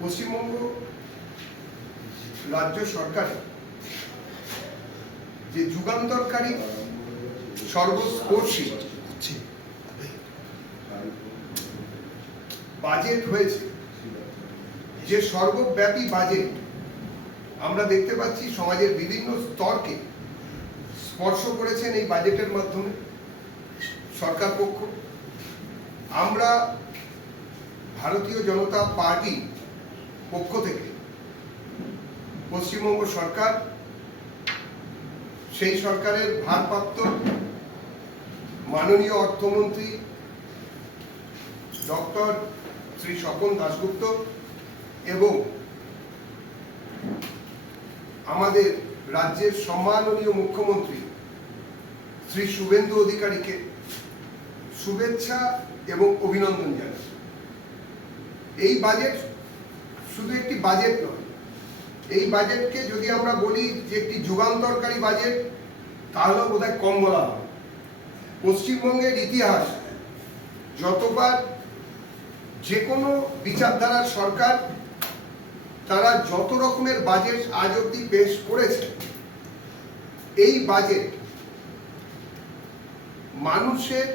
পশ্চিমবঙ্গ রাজ্য সরকারের যে যুগান্তরকারী সর্বস্পর্শী বাজেট হয়েছে, যে সর্বব্যাপী বাজেট আমরা দেখতে পাচ্ছি সমাজের বিভিন্ন স্তরকে স্পর্শ করেছেন এই বাজেটের মাধ্যমে সরকার পক্ষ। আমরা ভারতীয় জনতা পার্টি পক্ষ থেকে পশ্চিমবঙ্গ সরকার, সেই সরকারের ভারপ্রাপ্ত মাননীয় অর্থমন্ত্রী ডক্টর শ্রী স্বপন দাশগুপ্ত এবং আমাদের রাজ্যের সম্মাননীয় মুখ্যমন্ত্রী শ্রী শুভেন্দু অধিকারীকে শুভেচ্ছা এবং অভিনন্দন জানাই। এই বাজেট শুধু একটি বাজেট নয়, এই বাজেটকে যদি আমরা বলি যে একটি যুগান্তরকারী বাজেট, তাহলেও বোধহয় কম বলা হবে। পশ্চিমবঙ্গের ইতিহাস যতবার যে কোনো বিচারধারার সরকার তারা যত রকমের বাজেট আজ অবধি পেশ করেছে, এই বাজেট মানুষের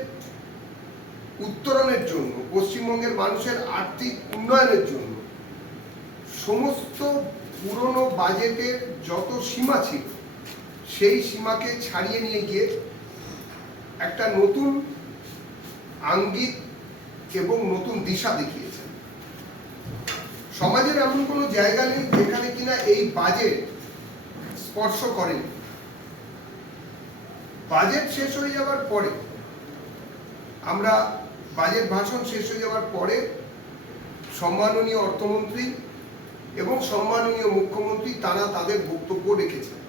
উত্তরণের জন্য, পশ্চিমবঙ্গের মানুষের আর্থিক উন্নয়নের জন্য সমস্ত পুরনো বাজেটের যত সীমা ছিল সেই সীমাকে ছাড়িয়ে নিয়ে গিয়ে একটা নতুন আঙ্গিক এবং নতুন দিশা দেখিয়েছে। সমাজের এমন কোনো জায়গা নেই যেখানে কিনা এই বাজেট স্পর্শ করেনি। বাজেট শেষ হয়ে যাওয়ার পরে, আমরা বাজেট ভাষণ শেষ হয়ে যাওয়ার পরে সম্মাননীয় অর্থমন্ত্রী এবং সম্মাননীয় মুখ্যমন্ত্রী তারা তাদের বক্তব্য রেখেছেন।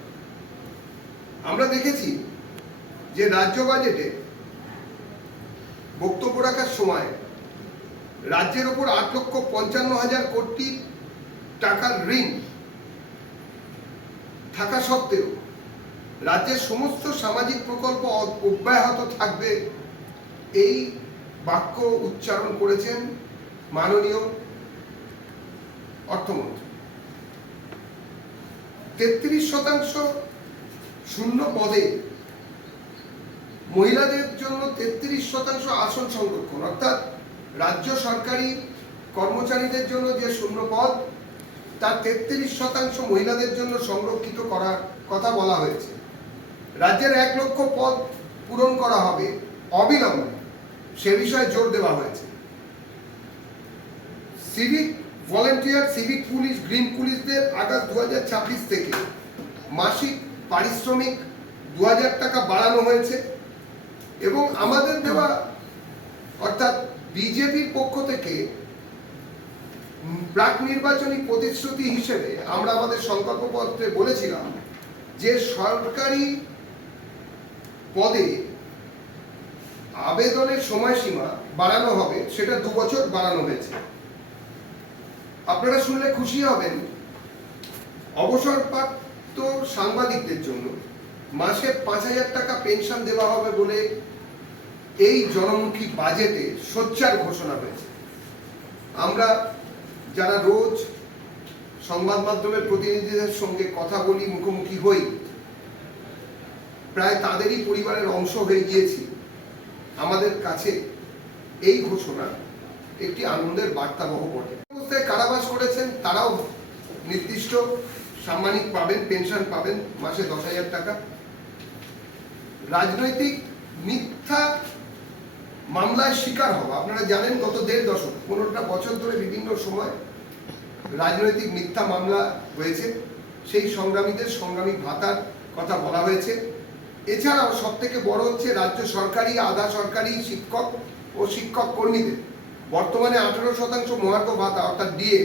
আমরা দেখেছি যে রাজ্য বাজেটে বক্তব্য রাখার সময় রাজ্যের ওপর 8,55,000 কোটি টাকার ঋণ থাকা সত্ত্বেও রাজ্যের সমস্ত সামাজিক প্রকল্প অব্যাহত থাকবে, এই বাক্য উচ্চারণ করেছেন মাননীয় অর্থমন্ত্রী। 33% শূন্য পদে মহিলাদের জন্য 33% আসন সংরক্ষণ, অর্থাৎ রাজ্য সরকারি কর্মচারীদের জন্য যে শূন্য পদ, তার 33% মহিলাদের জন্য সংরক্ষিত করার কথা বলা হয়েছে। রাজ্যের 1 লক্ষ পদ পূরণ করা হবে অবিলম্বে, সে বিষয়ে জোর দেওয়া হয়েছে। Civic volunteer, civic police, green পুলিশদের আগস্ট 2026 থেকে মাসিক পারিশ্রমিক 2000 টাকা বাড়ানো হয়েছে এবং আমাদের দেওয়া অর্থাৎ বিজেপির পক্ষ থেকে প্রাক নির্বাচনী প্রতিশ্রুতি হিসেবে আমরা আমাদের সংকল্পপত্রে বলেছিলাম যে সরকারি পদে আবেদনের সময়সীমা বাড়ানো হবে, সেটা 2 বছর বাড়ানো হয়েছে। আপনারা শুনলে খুশি হবেন, অবসরপ্রাপ্ত সাংবাদিকদের জন্য মাসে 5,000 টাকা পেনশন দেওয়া হবে বলে এই জনমুখী বাজেটে সোচ্চার ঘোষণা হয়েছে। আমরা যারা রোজ সংবাদ মাধ্যমের প্রতিনিধিদের সঙ্গে কথা বলি, মুখোমুখি হই, প্রায় তাদেরই পরিবারের অংশ হয়ে গিয়েছি, আমাদের কাছে এই ঘোষণা একটি আনন্দের বার্তাবহ বটে। অবস্থায় কারাবাস করেছেন তারাও নির্দিষ্ট সাম্মানিক পাবেন, পেনশন পাবেন মাসে 10,000 টাকা। রাজনৈতিক মিথ্যা মামলায় শিকার হওয়া, আপনারা জানেন গত 1.5 দশক 15টা বছর ধরে বিভিন্ন সময় রাজনৈতিক মিথ্যা মামলা হয়েছে, সেই সংগ্রামীদের সংগ্রামী ভাতার কথা বলা হয়েছে। এছাড়াও সব থেকে বড় হচ্ছে রাজ্য সরকারি, আধা সরকারি শিক্ষক ও শিক্ষক কর্মীদের বর্তমানে 18% মহার্ঘ ভাতা অর্থাৎ ডিএ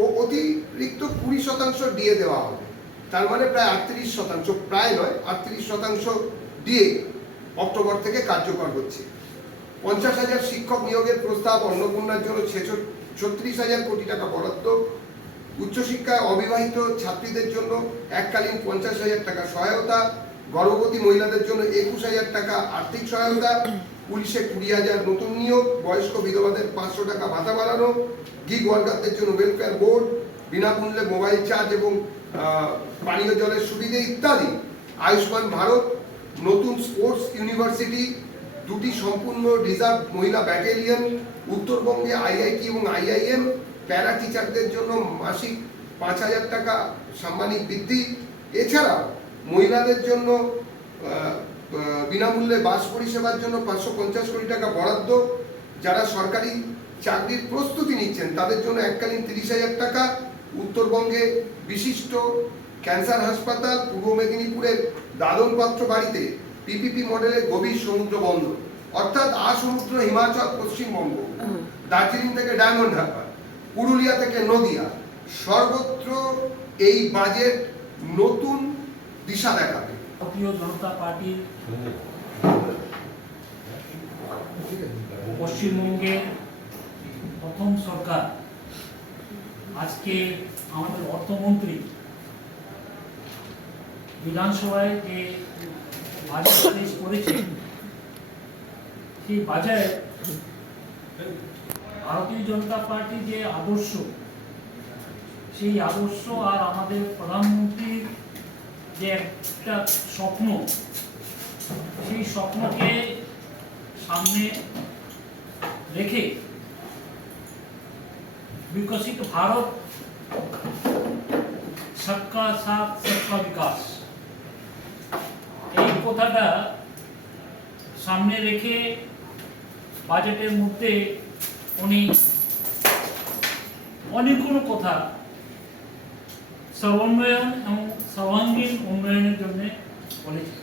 ও অতিরিক্ত 20% ডিএ দেওয়া হবে। তার মানে প্রায় 38%, প্রায় নয় 38% ডিএ অক্টোবর থেকে কার্যকর হচ্ছে। 50,000 শিক্ষক নিয়োগের প্রস্তাব, অন্নপূর্ণার জন্য 36,000 কোটি টাকা বরাদ্দ, উচ্চশিক্ষায় অবিবাহিত ছাত্রীদের জন্য এককালীন 50,000 টাকা সহায়তা, গর্ভবতী মহিলাদের জন্য 21,000 টাকা আর্থিক সহায়তা, পুলিশে 20,000 নতুন নিয়োগ, বয়স্ক বিধবাদের 500 টাকা ভাতা বাড়ানো, গিগ ওয়ার্কারদের জন্য ওয়েলফেয়ার বোর্ড, বিনামূল্যে মোবাইল চার্জ এবং পানীয় জলের সুবিধে ইত্যাদি। আয়ুষ্মান ভারত, নতুন স্পোর্টস ইউনিভার্সিটি, 2টি সম্পূর্ণ রিজার্ভ মহিলা ব্যাটালিয়ন, উত্তরবঙ্গে আইআইটি এবং আইআইএম, প্যারা টিচারদের জন্য মাসিক 5,000 টাকা সাম্মানিক বৃদ্ধি। এছাড়াও মহিলাদের জন্য বিনামূল্যে বাস পরিষেবার জন্য 550 কোটি টাকা বরাদ্দ। যারা সরকারি চাকরির প্রস্তুতি নিচ্ছেন তাদের জন্য এককালীন 30,000 টাকা। উত্তরবঙ্গে বিশিষ্ট ক্যান্সার হাসপাতাল, পূর্ব মেদিনীপুরের দাদন পাত্র বাড়িতে পিপিপি মডেলের গভীর সমুদ্র বন্দর, অর্থাৎ সমুদ্র হিমাচল পশ্চিমবঙ্গ, দার্জিলিং থেকে ডায়মন্ড হারবার, পুরুলিয়া থেকে নদিয়া, সর্বত্র এই বাজেট নতুন দিশা দেখাবে। ভারতীয় জনতা পার্টির পশ্চিমবঙ্গের প্রথম সরকার আজকে আমাদের অর্থমন্ত্রী বিধানসভায় যে বাজেট পেশ করেছে, সেই বাজেট ভারতীয় জনতা পার্টির যে আদর্শ, সেই আদর্শ আর আমাদের প্রধানমন্ত্রীর যে একটা স্বপ্ন, সেই স্বপ্নকে সামনে রেখে বিকশিত ভারত, সবকা সাথ সবকা বিকাশ, এই কথাটা সামনে রেখে বাজেটের মধ্যে উনি অনেকগুলো কথা সর্বোন্নয়ন এবং সর্বাঙ্গীন উন্নয়নের জন্য বলেছে।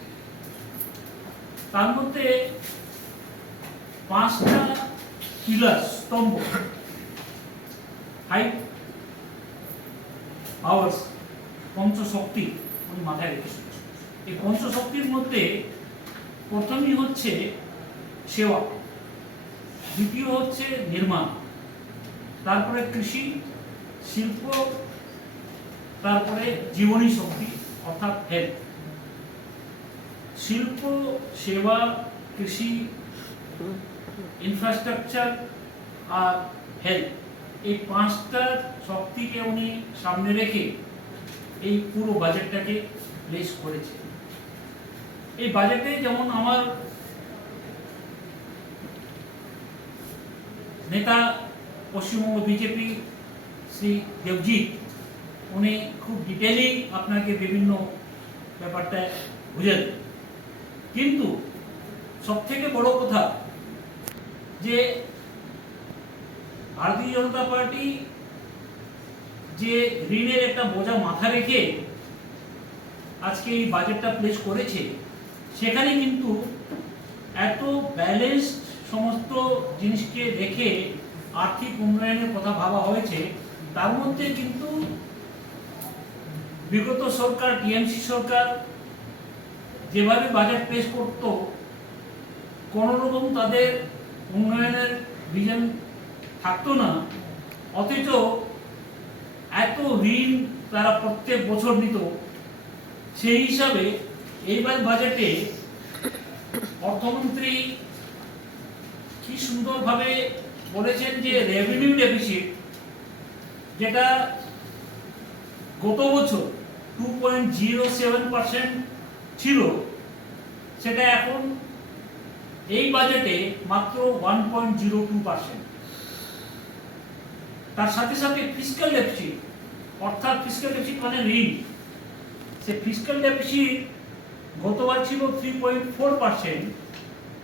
তার মধ্যে 5টা পিলার, স্তম্ভ, 5 পাওয়ার্স, পঞ্চশক্তি উনি মাথায় রেখেছেন। এই পঞ্চশক্তির মধ্যে প্রথমই হচ্ছে সেবা, দ্বিতীয় হচ্ছে নির্মাণ, তারপরে কৃষি, শিল্প, তারপরে জীবনী শক্তি অর্থাৎ হেলথ। শিল্প, সেবা, কৃষি, ইনফ্রাস্ট্রাকচার আর হেলথ, এই 5টা শক্তিকে উনি সামনে রেখে এই পুরো বাজেটটাকে প্লেস করেছে। এই বাজেটে যেমন আমার নেতা পশ্চিমবঙ্গ বিজেপি শ্রী দেবজিৎ, উনি খুব ডিটেইলি আপনাকে বিভিন্ন ব্যাপারটা বুঝেন, কিন্তু সবথেকে বড় কথা যে ভারতীয় জনতা পার্টি যে ঋণের একটা বোঝা মাথা রেখে আজকে এই বাজেটটা প্লেস করেছে, সেখানে কিন্তু এত ব্যালেন্সড সমস্ত জিনিসকে রেখে আর্থিক উন্নয়নের কথা ভাবা হয়েছে। তার মধ্যে কিন্তু বিগত সরকার, টিএমসি সরকার যেভাবে বাজেট পেশ করত, কোনো রকম তাদের উন্নয়নের ভিশন থাকতো না, অথচ এত ঋণ তারা প্রত্যেক বছর নিত। সেই হিসাবে এইবার বাজেটে অর্থমন্ত্রী কি সুন্দরভাবে বলেছেন যে রেভিনিউ ডেফিসিট, যেটা গত বছর 2.07% ছিল, সেটা এখন এই বাজেটে মাত্র 1.02%। তার সাথে সাথে ফিসক্যাল ডেফিসিট, অর্থাৎ ফিসক্যাল ডেফিসিট মানে ঋণ, সে ফিসক্যাল ডেফিসিট গতবার ছিল 3.4%,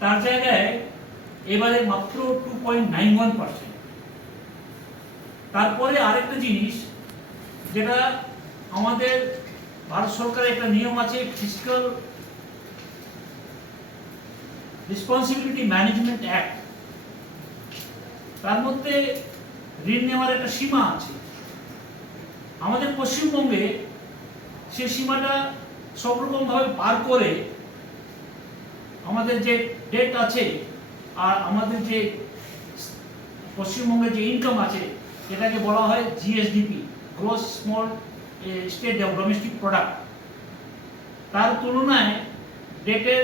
তার জায়গায় এবারে মাত্র 2.91%। তারপরে আরেকটা জিনিস, যেটা আমাদের ভারত সরকারের একটা নিয়ম আছে, ফিসক্যাল রেসপন্সিবিলিটি ম্যানেজমেন্ট অ্যাক্ট, তার মধ্যে ঋণ নেওয়ার একটা সীমা আছে। আমাদের পশ্চিমবঙ্গে সেই সীমাটা সব রকমভাবে পার করে আমাদের যে ডেট আছে আর আমাদের যে পশ্চিমবঙ্গের যে ইনকাম আছে, এটাকে বলা হয় GSDP, gross small state domestic product, তার তুলনায় ডেটের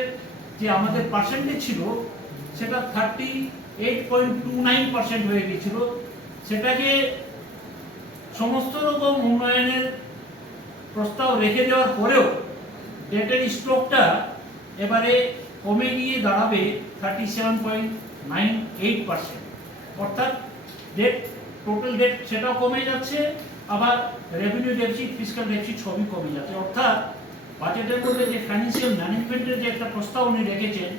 যে আমাদের পার্সেন্টেজ ছিল, সেটা 38.29% হয়ে গেছিল। সেটাকে সমস্ত রকম উন্নয়নের প্রস্তাব রেখে দেওয়ার পরেও ডেটের স্টকটা এবারে কমে গিয়ে দাঁড়াবে 37.98%। অর্থাৎ ডেট, টোটাল ডেট সেটাও কমে যাচ্ছে, আবার রেভিনিউ ডেফিসিট, ফিসক্যাল ডেফিসিট সবই কমে যাচ্ছে। অর্থাৎ বাজেটের মধ্যে যে ফাইন্যান্সিয়াল ম্যানেজমেন্টের যে একটা প্রস্তাব উনি রেখেছেন,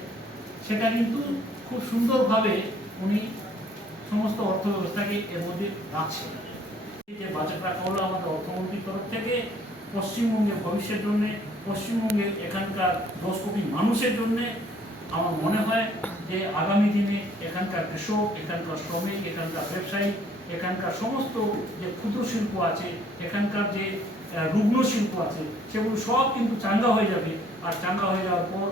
সেটা কিন্তু খুব সুন্দরভাবে উনি সমস্ত অর্থ ব্যবস্থাকে এর মধ্যে রাখছেন। যে বাজেট রাখা হলো আমাদের অর্থমন্ত্রীর তরফ থেকে পশ্চিমবঙ্গের ভবিষ্যতের জন্য, পশ্চিমবঙ্গের এখানকার 10 কোটি মানুষের জন্য, আমার মনে হয় যে আগামী দিনে এখানকার কৃষক, এখানকার শ্রমিক, এখানকার ব্যবসায়ী, এখানকার সমস্ত যে ক্ষুদ্র শিল্প আছে, এখানকার যে রুগ্ন শিল্প আছে, সেগুলো সব কিন্তু চাঙ্গা হয়ে যাবে। আর চাঙ্গা হয়ে যাওয়ার পর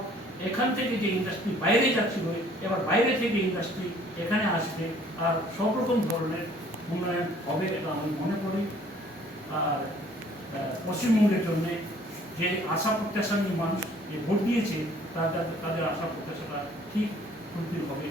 এখান থেকে যে ইন্ডাস্ট্রি বাইরে যাচ্ছিল, এবার বাইরে থেকে ইন্ডাস্ট্রি এখানে আসবে, আর সব রকম ধরনের উন্নয়ন হবে, এটা আমি মনে করি। আর পশ্চিমবঙ্গের জন্য যে আশা প্রত্যাশা নিয়ে মানুষ যে ভোট দিয়েছে, তাদের আশা প্রত্যাশাটা ঠিক ফুলফিল হবে।